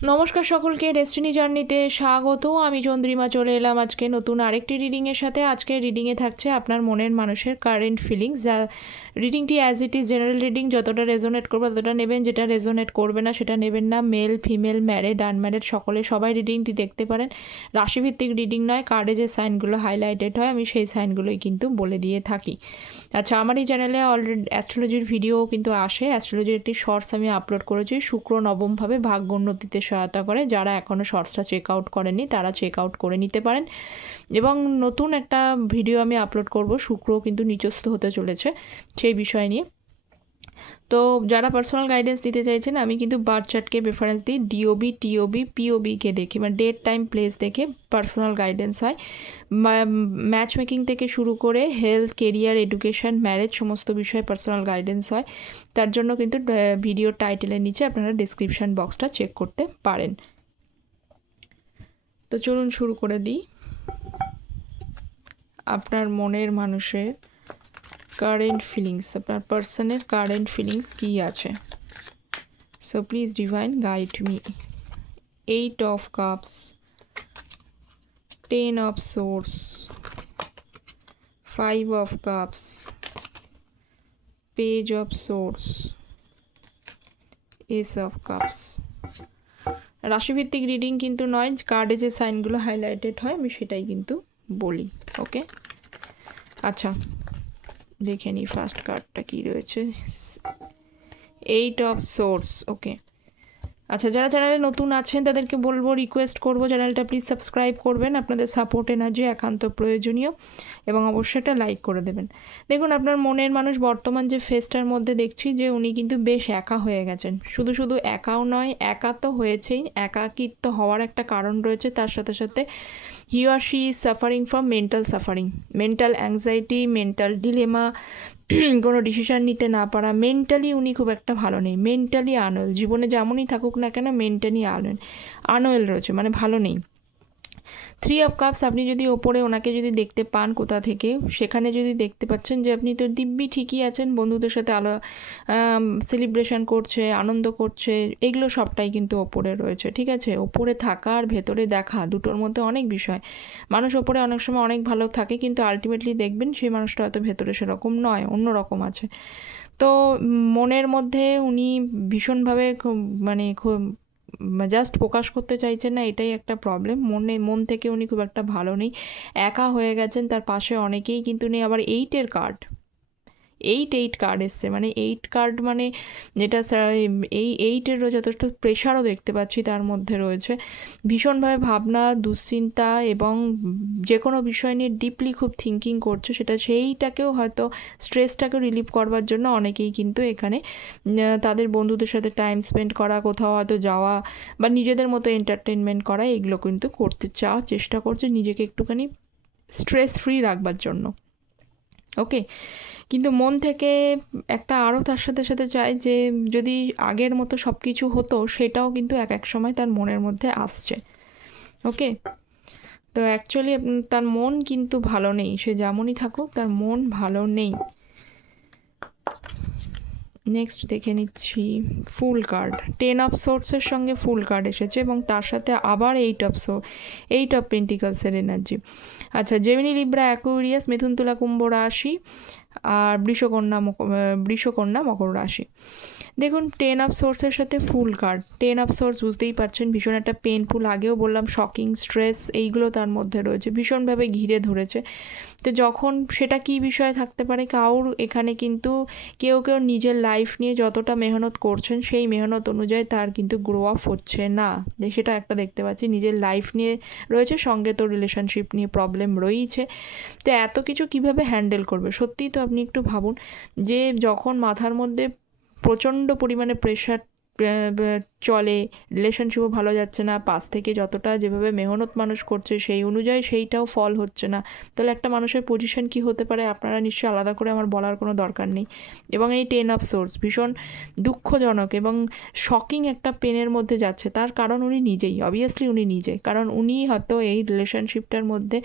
নমস্কার সকলকে ডেস্টিনি জার্নিতে স্বাগত। আমি চন্দ্রিমা, চলে এলাম আজকে নতুন আরেকটি রিডিংয়ের সাথে। আজকে রিডিংয়ে থাকছে আপনার মনের মানুষের কারেন্ট ফিলিংস যা রিডিংটি as it is general reading যতটা রেজোনেট করবে ততটা নেবেন, যেটা রেজোনেট করবে না সেটা নেবেন না। মেল ফিমেল ম্যারেড আনম্যারেড সকলে সবাই রিডিংটি দেখতে পারেন। রাশিভিত্তিক রিডিং নয় কার্ডে যে সাইনগুলো হাইলাইটেড হয়, আমি সেই সাইনগুলোই কিন্তু বলে দিয়ে থাকি। আচ্ছা আমার এই চ্যানেলে অলরেডি অ্যাস্ট্রোলজির ভিডিও কিন্তু আসে। অ্যাস্ট্রোলজির একটি শর্টস আমি আপলোড করেছি। শুক্র নবমভাবে ভাগ্য উন্নতিতে সহায়তা করে, যারা এখনও শর্টসটা চেক আউট করেনি তারা চেক আউট করে নিতে পারেন। এবং নতুন একটা ভিডিও আমি আপলোড করব শুক্র কিন্তু নিচস্থ হতে চলেছে, সেই বিষয় নিয়ে। তো যারা পার্সোনাল গাইডেন্স দিতে চাইছেন, আমি কিন্তু বার্থ চার্টকে প্রেফারেন্স দিই। ডিওবি টিওবি পিওবিকে দেখি। মানে ডেট টাইম প্লেস দেখে পার্সোনাল গাইডেন্স হয়। ম্যাচ মেকিং থেকে শুরু করে হেলথ কেরিয়ার এডুকেশন ম্যারেজ সমস্ত বিষয়ে পার্সোনাল গাইডেন্স হয়। তার জন্য কিন্তু ভিডিও টাইটেলের নিচে আপনারা ডিসক্রিপশান বক্সটা চেক করতে পারেন। তো চলুন শুরু করে দিই। আপনার মনের মানুষের কারেন্ট ফিলিংস আপনার পার্সনের কারেন্ট ফিলিংস কী আছে? So please divine guide me eight of cups ten of swords five of cups page of swords ace of cups রাশিভিত্তিক reading কিন্তু নয় কার্ডে যে সাইনগুলো হাইলাইটেড হয়, আমি সেটাই কিন্তু বলি ওকে আচ্ছা দেখে নিই ফার্স্ট কার্ডটা কী রয়েছে। এইট অফ সোর্স ওকে আচ্ছা যারা চ্যানেলে নতুন আছেন, তাদেরকে বলব রিকোয়েস্ট করব চ্যানেলটা প্লিজ সাবস্ক্রাইব করবেন। আপনাদের সাপোর্ট এনার্জি একান্ত প্রয়োজনীয় এবং অবশ্যই এটা লাইক করে দেবেন। দেখুন, আপনার মনের মানুষ বর্তমান যে ফেসটার মধ্যে দেখছি যে উনি কিন্তু বেশ একা হয়ে গেছেন। শুধু শুধু একাও নয় একা তো হয়েছেই। একাকিত্ব হওয়ার একটা কারণ রয়েছে। তার সাথে সাথে he or she is suffering from mental suffering mental anxiety mental dilemma কোনো ডিসিশান নিতে না পারা। মেন্টালি উনি খুব একটা ভালো নেই। মেন্টালি আনোয়েল জীবনে যেমনই থাকুক না কেন মেন্টালি আনোয়েল আনোয়েল রয়েছে মানে ভালো নেই। থ্রি অফ কাপস আপনি যদি ওপরে ওনাকে যদি দেখতে পান কোথা থেকে, সেখানে যদি দেখতে পাচ্ছেন যে আপনি তো দিব্যি ঠিকই আছেন, বন্ধুদের সাথে আলো সেলিব্রেশন করছে, আনন্দ করছে, এগুলো সবটাই কিন্তু ওপরে রয়েছে, ঠিক আছে? ওপরে থাকা আর ভেতরে দেখা দুটোর মধ্যে অনেক বিষয়। মানুষ ওপরে অনেক সময় অনেক ভালো থাকে, কিন্তু আলটিমেটলি দেখবেন সেই মানুষটা হয়তো ভেতরে সেরকম নয় অন্য রকম আছে। তো মনের মধ্যে উনি ভীষণভাবে মানে খুব জাস্ট প্রকাশ করতে চাইছেন না, এটাই একটা প্রবলেম মনে, মন থেকে উনি খুব একটা ভালো নেই। একা হয়ে গেছেন, তার পাশে অনেকেই কিন্তু নেই। আবার এইটের কার্ড এইট এইট কার্ড এসছে। মানে এইট কার্ড মানে যেটা এই এইটেরও যথেষ্ট প্রেশারও দেখতে পাচ্ছি তার মধ্যে রয়েছে। ভীষণভাবে ভাবনা, দুশ্চিন্তা এবং যে কোনো বিষয় নিয়ে ডিপলি খুব থিঙ্কিং করছে। সেটা সেইটাকেও হয়তো স্ট্রেসটাকে রিলিভ করবার জন্য অনেকেই কিন্তু এখানে তাদের বন্ধুদের সাথে টাইম স্পেন্ড করা, কোথাও হয়তো যাওয়া বা নিজেদের মতো এন্টারটেনমেন্ট করা, এগুলো কিন্তু করতে চাওয়ার চেষ্টা করছে নিজেকে একটুখানি স্ট্রেস ফ্রি রাখবার জন্য। ওকে। কিন্তু মন থেকে একটা আরও তার সাথে সাথে চায় যে, যদি আগের মতো সব কিছু হতো, সেটাও কিন্তু এক এক সময় তার মনের মধ্যে আসছে। ওকে? তো অ্যাকচুয়ালি তার মন কিন্তু ভালো নেই। সে যেমনই থাকুক, তার মন ভালো নেই। নেক্সট দেখে নিচ্ছি ফুল কার্ড টেন অফ সোর্সের সঙ্গে ফুল কার্ড এসেছে এবং তার সাথে আবার eight of so eight of পেন্টিকালসের energy আচ্ছা জেমিনি লিব্রা অ্যাকুরিয়াস মিথুন তুলা কুম্ভ রাশি আর বৃষকন্যা বৃষকন্যা মকর রাশি দেখুন টেন অফ সোর্সের সাথে full card ten of swords বুঝতেই পারছেন, ভীষণ একটা পেনফুল আগেও বললাম শকিং স্ট্রেস এইগুলো তার মধ্যে রয়েছে, ভীষণভাবে ঘিরে ধরেছে। তো যখন সেটা কি বিষয়ে থাকতে পারে, কাউর এখানে কিন্তু কেউ কেউ নিজের লাইফ নিয়ে যতটা মেহনত করছেন, সেই মেহনত অনুযায়ী তার কিন্তু গ্রো আপ হচ্ছে না। সেটা একটা দেখতে পাচ্ছি, নিজের লাইফ নিয়ে রয়েছে, সঙ্গে তো রিলেশনশিপ নিয়ে প্রবলেম রয়েছে তো এত কিছু কীভাবে হ্যান্ডেল করবে? সত্যিই তো আপনি একটু ভাবুন যে যখন মাথার মধ্যে প্রচণ্ড পরিমাণে প্রেশার চলে রিলেশনশিপও ভালো যাচ্ছে না, পাশ থেকে যতটা যেভাবে মেহনত মানুষ করছে সেই অনুযায়ী সেইটাও ফল হচ্ছে না। তাহলে একটা মানুষের পজিশন কি হতে পারে আপনারা নিশ্চয়ই আলাদা করে আমার বলার কোনো দরকার নেই। এবং এই টেন অফ সোর্স ভীষণ দুঃখজনক এবং শকিং একটা পেনের মধ্যে যাচ্ছে। তার কারণ উনি নিজেই অবভিয়াসলি উনি নিজে। কারণ উনি হয়তো এই রিলেশনশিপটার মধ্যে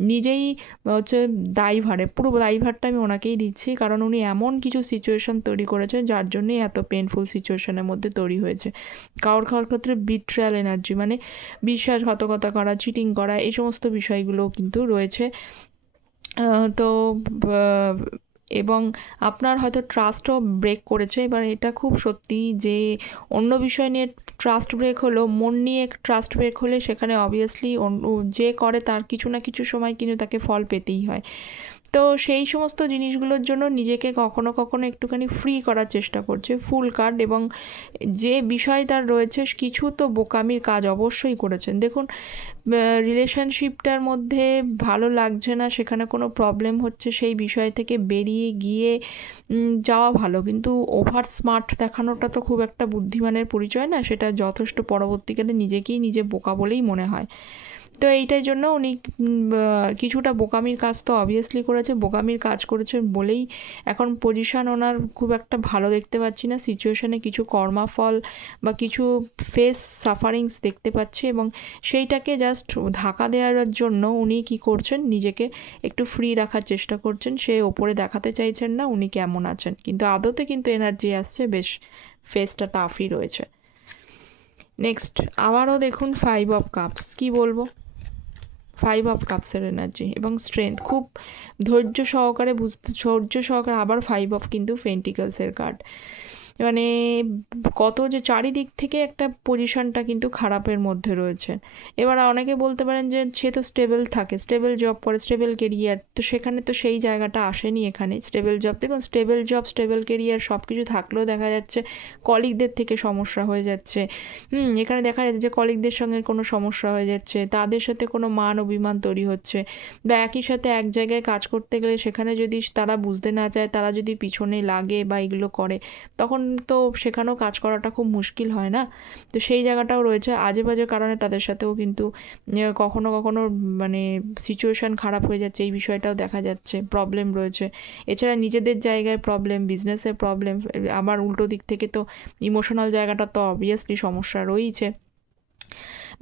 নিজেই হচ্ছে দায়ভারে, পুরো দায়ভারটা আমি ওনাকেই দিচ্ছি। কারণ উনি এমন কিছু সিচুয়েশন তৈরি করেছেন যার জন্যই এত পেনফুল সিচুয়েশনের মধ্যে তৈরি হয়েছে। কারোর কারোর ক্ষেত্রে বিট্রায়াল এনার্জি মানে বিশ্বাসঘাতকতা করা চিটিং করা, এই সমস্ত বিষয়গুলো কিন্তু রয়েছে। তো এবং আপনার হয়তো ট্রাস্টও ব্রেক করেছে। এবার এটা খুব সত্যি যে অন্য বিষয় নিয়ে ট্রাস্ট ব্রেক হলো মন নিয়ে ট্রাস্ট ব্রেক হলে সেখানে অবভিয়াসলি যে করে তার কিছু না কিছু সময় কিন্তু তাকে ফল পেতেই হয়। তো সেই সমস্ত জিনিসগুলোর জন্য নিজেকে কখনো কখনো একটুখানি ফ্রি করার চেষ্টা করছে ফুল কার্ড এবং যে বিষয় তার রয়েছে কিছু তো বোকামির কাজ অবশ্যই করেছেন। দেখুন রিলেশনশিপটার মধ্যে ভালো লাগছে না, সেখানে কোনো প্রবলেম হচ্ছে, সেই বিষয় থেকে বেরিয়ে গিয়ে যাওয়া ভালো। কিন্তু ওভার স্মার্ট দেখানোটা তো খুব একটা বুদ্ধিমানের পরিচয় না, সেটা যথেষ্ট পরবর্তীকালে নিজেকেই নিজে বোকা বলেই মনে হয়। তো এইটার জন্য উনি কিছুটা বোকামির কাজ তো অবভিয়াসলি করেছে, বোকামির কাজ করেছে বলেই এখন পজিশন ওনার খুব একটা ভালো দেখতে পাচ্ছি না। সিচুয়েশনে কিছু কর্মাফল বা কিছু ফেস সাফারিংস দেখতে পাচ্ছি এবং সেইটাকে জাস্ট ধাক্কা দেওয়ার জন্য উনি কি করছেন, নিজেকে একটু ফ্রি রাখার চেষ্টা করছেন। সে ওপরে দেখাতে চাইছেন না, উনি কেমন আছেন। কিন্তু আদতে কিন্তু এনার্জি আসছে, বেশ ফেসটা টাফই রয়েছে। নেক্সট আবারও দেখুন ফাইভ অফ কাপস কি বলব? ফাইভ অফ কাপসের এনার্জি এবং স্ট্রেংথ খুব ধৈর্য সহকারে বুঝতে, ধৈর্য সহকারে আবার ফাইভ অফ কিন্তু ফেন্টিকালসের কার্ড মানে কত যে চারিদিক থেকে একটা পজিশনটা কিন্তু খারাপের মধ্যে রয়েছে। এবার অনেকে বলতে পারেন যে সে তো স্টেবল থাকে স্টেবল জব করে স্টেবল কেরিয়ার তো সেখানে তো সেই জায়গাটা আসেনি এখানে। স্টেবল জব দেখুন স্টেবল জব স্টেবল কেরিয়ার সব কিছু থাকলেও দেখা যাচ্ছে কলিগদের থেকে সমস্যা হয়ে যাচ্ছে। হুম, এখানে দেখা যাচ্ছে যে কলিগদের সঙ্গে কোনো সমস্যা হয়ে যাচ্ছে, তাদের সাথে কোনো মান অভিমান তৈরি হচ্ছে বা একই সাথে এক জায়গায় কাজ করতে গেলে সেখানে যদি তারা বুঝতে না চায়, তারা যদি পিছনে লাগে বা এগুলো করে, তখন তো সেখানেও কাজ করাটা খুব মুশকিল হয় না। তো সেই জায়গাটাও রয়েছে। আজে বাজে কারণে তাদের সাথেও কিন্তু কখনো কখনো মানে সিচুয়েশান খারাপ হয়ে যাচ্ছে। এই বিষয়টাও দেখা যাচ্ছে। প্রবলেম রয়েছে। এছাড়া নিজেদের জায়গায় প্রবলেম বিজনেসের প্রবলেম আবার উল্টো দিক থেকে তো ইমোশনাল জায়গাটা তো অবভিয়াসলি সমস্যা রয়েছে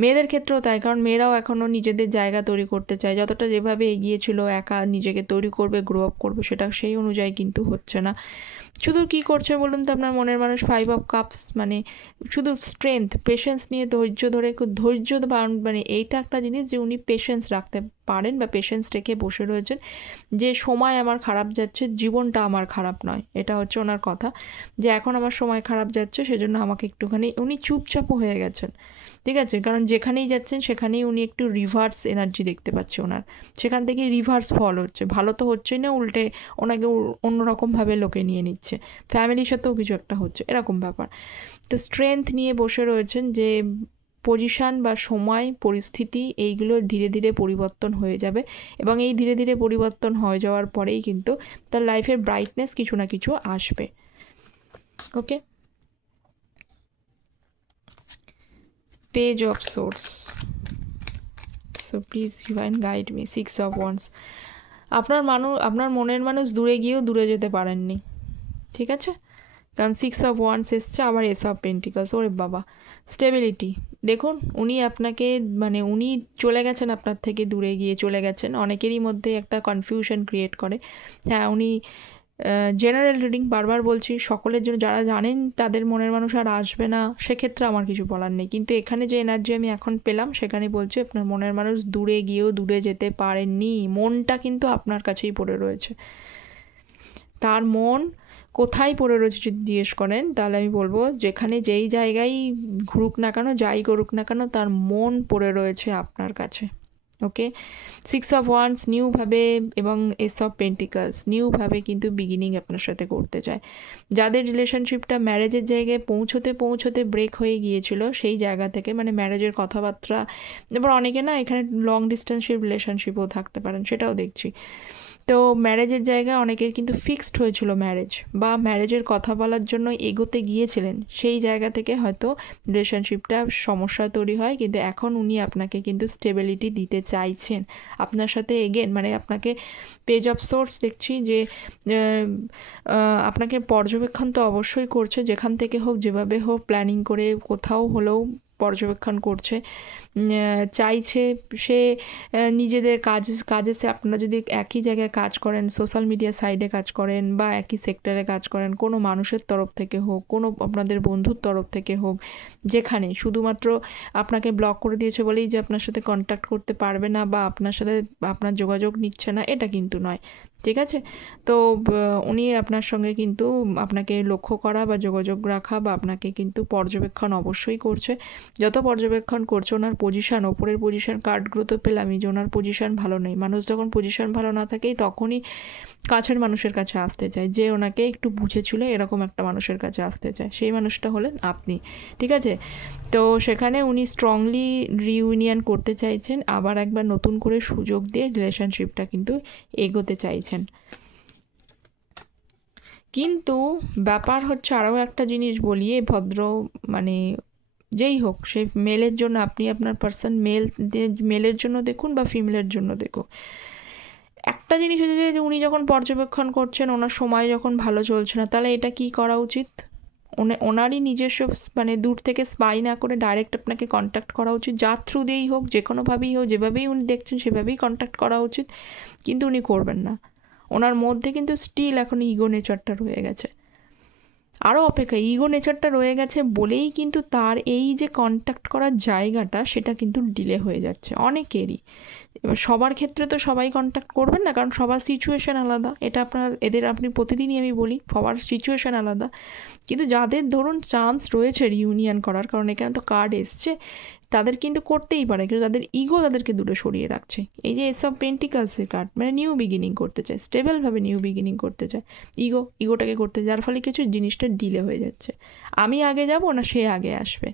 মেয়েদের ক্ষেত্রেও তাই, কারণ মেয়েরাও এখনও নিজেদের জায়গা তৈরি করতে চায়। যতটা যেভাবে এগিয়েছিল একা নিজেকে তৈরি করবে গ্রো আপ করবে, সেটা সেই অনুযায়ী কিন্তু হচ্ছে না। শুধু কি করছে বলুন তো আপনার মনের মানুষ? ফাইভ অফ কাপস মানে শুধু স্ট্রেংথ পেশেন্স নিয়ে ধৈর্য ধরে ধৈর্য মানে এইটা একটা জিনিস যে উনি পেশেন্স রাখতে পারেন বা পেশেন্স রেখে বসে রয়েছেন। যে সময় আমার খারাপ যাচ্ছে, জীবনটা আমার খারাপ নয়, এটা হচ্ছে ওনার কথা। যে এখন আমার সময় খারাপ যাচ্ছে, সেজন্য আমাকে একটুখানি উনি চুপচাপও হয়ে গেছেন। ঠিক আছে? কারণ যেখানেই যাচ্ছেন, সেখানেই উনি একটু রিভার্স এনার্জি দেখতে পাচ্ছি ওনার। সেখান থেকে রিভার্স ফল হচ্ছে। ভালো তো হচ্ছেই না, উল্টে ওনাকে অন্যরকমভাবে লোকে নিয়ে নিচ্ছে। ফ্যামিলির সাথেও কিছু একটা হচ্ছে, এরকম ব্যাপার। তো স্ট্রেংথ নিয়ে বসে রয়েছেন যে পজিশান বা সময়, পরিস্থিতি এইগুলো ধীরে ধীরে পরিবর্তন হয়ে যাবে এবং এই ধীরে ধীরে পরিবর্তন হয়ে যাওয়ার পরেই কিন্তু তার লাইফের ব্রাইটনেস কিছু না কিছু আসবে। Okay page of swords so please you and guide me six of wands আপনার মানুষ আপনার মনের মানুষ দূরে গিয়েও দূরে যেতে পারেননি। ঠিক আছে? কারণ সিক্স অফ ওয়ান্স এসছে, আবার এস অফ পেন্টিকাস ওরে বাবা। স্টেবিলিটি দেখুন, উনি আপনাকে মানে উনি চলে গেছেন আপনার থেকে দূরে গিয়ে চলে গেছেন। অনেকেরই মধ্যে একটা কনফিউশন ক্রিয়েট করে। হ্যাঁ উনি জেনারেল রিডিং বারবার বলছি, সকলের জন্য যারা জানেন তাদের মনের মানুষ আর আসবে না, সেক্ষেত্রে আমার কিছু বলার নেই। কিন্তু এখানে যে এনার্জি আমি এখন পেলাম, সেখানে বলছি আপনার মনের মানুষ দূরে গিয়েও দূরে যেতে পারেননি। মনটা কিন্তু আপনার কাছেই পড়ে রয়েছে। তার মন কোথায় পড়ে রয়েছে যদি জিজ্ঞেস করেন, তাহলে আমি বলব যেখানে যেই জায়গায় ঘুরুক না কেন, যাই করুক না কেন, তার মন পড়ে রয়েছে আপনার কাছে, ওকে? সিক্স অফ ওয়ান্স নিউভাবে এবং এস অফ পেন্টিকালস নিউভাবে কিন্তু বিগিনিং আপনার সাথে করতে চায়। যাদের রিলেশনশিপটা ম্যারেজের জায়গায় পৌঁছতে পৌঁছতে ব্রেক হয়ে গিয়েছিল, সেই জায়গা থেকে মানে ম্যারেজের কথাবার্তা, এবার অনেকে না এখানে লং ডিস্টেন্সের রিলেশনশিপও থাকতে পারেন, সেটাও দেখছি। তো ম্যারেজের জায়গায় অনেকের কিন্তু ফিক্সড হয়েছিল ম্যারেজ বা ম্যারেজের কথা বলার জন্য এগোতে গিয়েছিলেন। সেই জায়গা থেকে হয়তো রিলেশনশিপটা সমস্যা তৈরি হয়, কিন্তু এখন উনি আপনাকে কিন্তু স্টেবিলিটি দিতে চাইছেন। আপনার সাথে এগেন মানে আপনাকে পেজ অফ সোর্স দেখছি যে আপনাকে পর্যবেক্ষণ তো অবশ্যই করছে, যেখান থেকে হোক যেভাবে হোক প্ল্যানিং করে কোথাও হলেও পর্যবেক্ষণ করছে। চাইছে সে নিজেদের কাজ কাজে সে আপনারা যদি একই জায়গায় কাজ করেন সোশ্যাল মিডিয়া সাইডে কাজ করেন বা একই সেক্টরে কাজ করেন, কোনো মানুষের তরফ থেকে হোক, কোনো আপনাদের বন্ধুর তরফ থেকে হোক, যেখানে শুধুমাত্র আপনাকে ব্লক করে দিয়েছে বলেই যে আপনার সাথে কন্ট্যাক্ট করতে পারবে না বা আপনার সাথে আপনার যোগাযোগ নিচ্ছে না, এটা কিন্তু নয়। ঠিক আছে? তো উনি আপনার সঙ্গে কিন্তু আপনাকে লক্ষ্য করা বা যোগাযোগ রাখা বা আপনাকে কিন্তু পর্যবেক্ষণ অবশ্যই করছে। যত পর্যবেক্ষণ করছে, ওনার পজিশান ওপরের পজিশান কার্ডগুলো তো পেলামই যে ওনার পজিশান ভালো নেই। মানুষ যখন পজিশান ভালো না থাকেই তখনই কাছের মানুষের কাছে আসতে চায়। যে ওনাকে একটু বুঝেছিল এরকম একটা মানুষের কাছে আসতে চায়। সেই মানুষটা হলেন আপনি। ঠিক আছে? তো, সেখানে উনি স্ট্রংলি রিউনিয়ন করতে চাইছেন। আবার একবার নতুন করে সুযোগ দিয়ে রিলেশনশিপটা কিন্তু এগোতে চাইছেন। কিন্তু ব্যাপার হচ্ছে আরও একটা জিনিস বলি, এই ভদ্র মানে যেই হোক, সেই মেলের জন্য আপনি আপনার পার্সন মেল মেলের জন্য দেখুন বা ফিমেলের জন্য দেখুন একটা জিনিস হচ্ছে যে উনি যখন পর্যবেক্ষণ করছেন, ওনার সময় যখন ভালো চলছে না, তাহলে এটা কি করা উচিত? ওনে- ওনারই নিজস্ব মানে দূর থেকে স্পাই না করে ডাইরেক্ট আপনাকে কন্ট্যাক্ট করা উচিত, যার থ্রু দিয়েই হোক যে কোনোভাবেই হোক, যেভাবেই উনি দেখছেন, সেভাবেই কন্ট্যাক্ট করা উচিত। কিন্তু উনি করবেন না। ওনার মধ্যে কিন্তু স্টিল এখন ইগো নেচারটা রয়ে গেছে। আরও অপেক্ষা ইগো নেচারটা রয়ে গেছে বলেই কিন্তু তার এই যে কন্ট্যাক্ট করার জায়গাটা, সেটা কিন্তু ডিলে হয়ে যাচ্ছে অনেকেরই। এবার সবার ক্ষেত্রে তো সবাই কন্ট্যাক্ট করবেন না, কারণ সবার সিচুয়েশান আলাদা। এটা আপনার, এদের আপনি প্রতিদিনই আমি বলি, সবার সিচুয়েশান আলাদা। কিন্তু যাদের ধরুন চান্স রয়েছে রিউনিয়ন করার, কারণ এখানে তো কার্ড এসছে তাদের কিন্তু করতেই পারে, কিন্তু তাদের ইগো তাদেরকে দূরে সরিয়ে রাখছে। এই যে এসব পেন্টিকালসের কার্ড মানে নিউ বিগিনিং করতে চায় স্টেবলভাবে নিউ বিগিনিং করতে চায়। ইগো ইগোটাকে করতে যার ফলে কিছু জিনিসটা ডিলে হয়ে যাচ্ছে। আমি আগে যাব না সে আগে আসবে।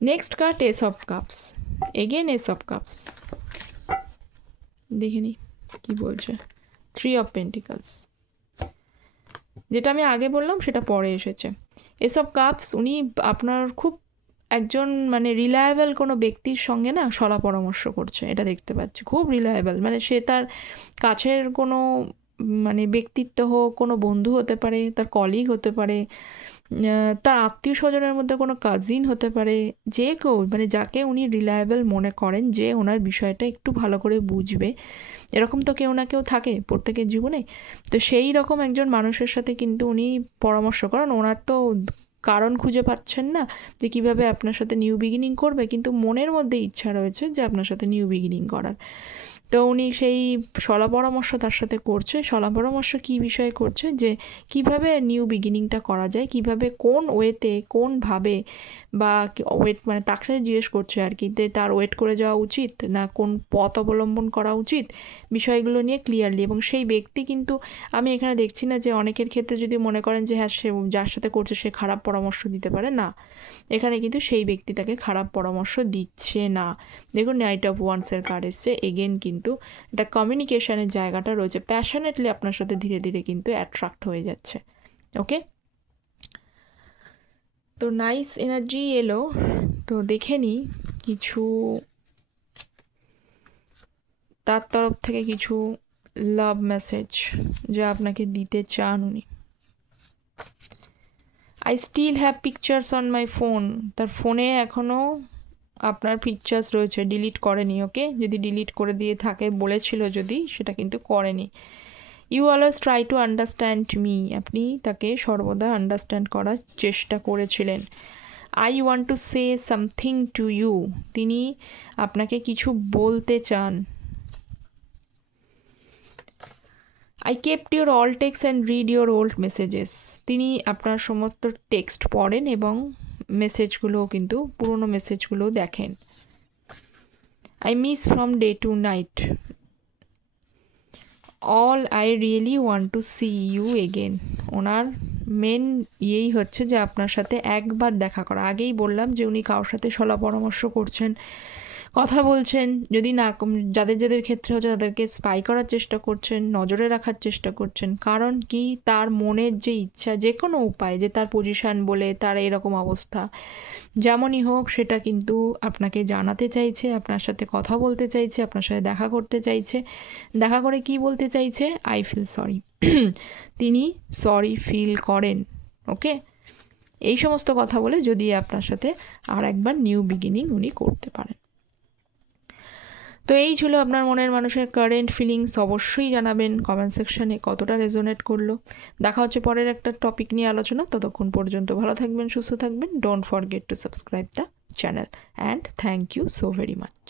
Next card ace of cups again ace of cups দেখে নি, কী বলছে? থ্রি অফ পেন্টিকালস যেটা আমি আগে বললাম, সেটা পরে এসেছে। এসব কাপস উনি আপনার খুব একজন মানে রিলায়েবল কোনো ব্যক্তির সঙ্গে না সলা পরামর্শ করছে, এটা দেখতে পাচ্ছি। খুব রিলায়েবল মানে সে তার কাছের কোনো মানে ব্যক্তিত্ব হোক, কোনো বন্ধু হতে পারে, তার কলিগ হতে পারে তার আত্মীয় স্বজনের মধ্যে কোনো কাজিন হতে পারে, যে কেউ মানে যাকে উনি রিলায়েবল মনে করেন যে ওনার বিষয়টা একটু ভালো করে বুঝবে। এরকম তো কেউ না কেউ থাকে প্রত্যেকের জীবনে। তো সেই রকম একজন মানুষের সাথে কিন্তু উনি পরামর্শ করেন। ওনার তো কারণ খুঁজে পাচ্ছেন না যে কীভাবে আপনার সাথে নিউ বিগিনিং করবে, কিন্তু মনের মধ্যে ইচ্ছা রয়েছে যে আপনার সাথে নিউ বিগিনিং করার। তো উনি সেই সলা পরামর্শ তার সাথে করছে। সলা পরামর্শ কী বিষয়ে করছে? যে কীভাবে নিউ বিগিনিংটা করা যায়? কীভাবে কোন ওয়েতে কোনভাবে বা ওয়েট মানে তার সাথে জিজ্ঞেস করছে আর কি যে তার ওয়েট করে যাওয়া উচিত না কোন পথ অবলম্বন করা উচিত বিষয়গুলো নিয়ে ক্লিয়ারলি এবং সেই ব্যক্তি কিন্তু আমি এখানে দেখছি না যে অনেকের ক্ষেত্রে যদি মনে করেন যে হ্যাঁ সে যার সাথে করছে সে খারাপ পরামর্শ দিতে পারে, না। এখানে কিন্তু সেই ব্যক্তি তাকে খারাপ পরামর্শ দিচ্ছে না। দেখুন নাইট অফ ওয়ান্সের কার্ড এসছে। এগেন কিন্তু এটা কমিউনিকেশনের জায়গাটা রয়েছে। প্যাশনেটলি আপনার সাথে ধীরে ধীরে কিন্তু অ্যাট্রাক্ট হয়ে যাচ্ছে। ওকে তো নাইস এনার্জি এলো। তো দেখে নিই কিছু তার তরফ থেকে কিছু লাভ মেসেজ যা আপনাকে দিতে চান উনি। I still have pictures on my phone তার ফোনে এখনও আপনার পিকচার্স রয়েছে। ডিলিট করেনি ওকে যদি ডিলিট করে দিয়ে থাকে, বলেছিল যদি, সেটা কিন্তু করেনি। You always try to understand me আপনি তাকে সর্বদা আন্ডারস্ট্যান্ড করার চেষ্টা করেছিলেন। I want to say something to you তিনি আপনাকে কিছু বলতে চান। I kept your all text and read your old messages তিনি আপনার সমস্ত টেক্সট পড়েন এবং মেসেজগুলোও কিন্তু, পুরনো মেসেজগুলোও দেখেন। I miss from day to night all I really want to see you again ওনার মেন ইয়েই হচ্ছে যে আপনার সাথে একবার দেখা করা। আগেই বললাম যে উনি কারোর সাথে সলা পরামর্শ করছেন। কথা বলছেন, যদি না যাদের যাদের ক্ষেত্রে হচ্ছে তাদেরকে স্পাই করার চেষ্টা করছেন, নজরে রাখার চেষ্টা করছেন, কারণ কি তার মনের যে ইচ্ছা যে কোনো উপায়, যে তার পজিশন বলে, তার এরকম অবস্থা, যেমনই হোক, সেটা কিন্তু আপনাকে জানাতে চাইছে, আপনার সাথে কথা বলতে চাইছে, আপনার সাথে দেখা করতে চাইছে। দেখা করে কি বলতে চাইছে? আই ফিল সরি তিনি সরি ফিল করেন ওকে এই সমস্ত কথা বলে যদি আপনার সাথে আর একবার নিউ বিগিনিং উনি করতে পারেন। তো এই ছিল আপনার মনের মানুষের কারেন্ট ফিলিংস অবশ্যই জানাবেন কমেন্ট সেকশনে কতটা রেজোনেট করল। দেখা হচ্ছে পরের একটা টপিক নিয়ে আলোচনা, ততক্ষণ পর্যন্ত ভালো থাকবেন, সুস্থ থাকবেন। Don't forget to subscribe the channel and thank you so very much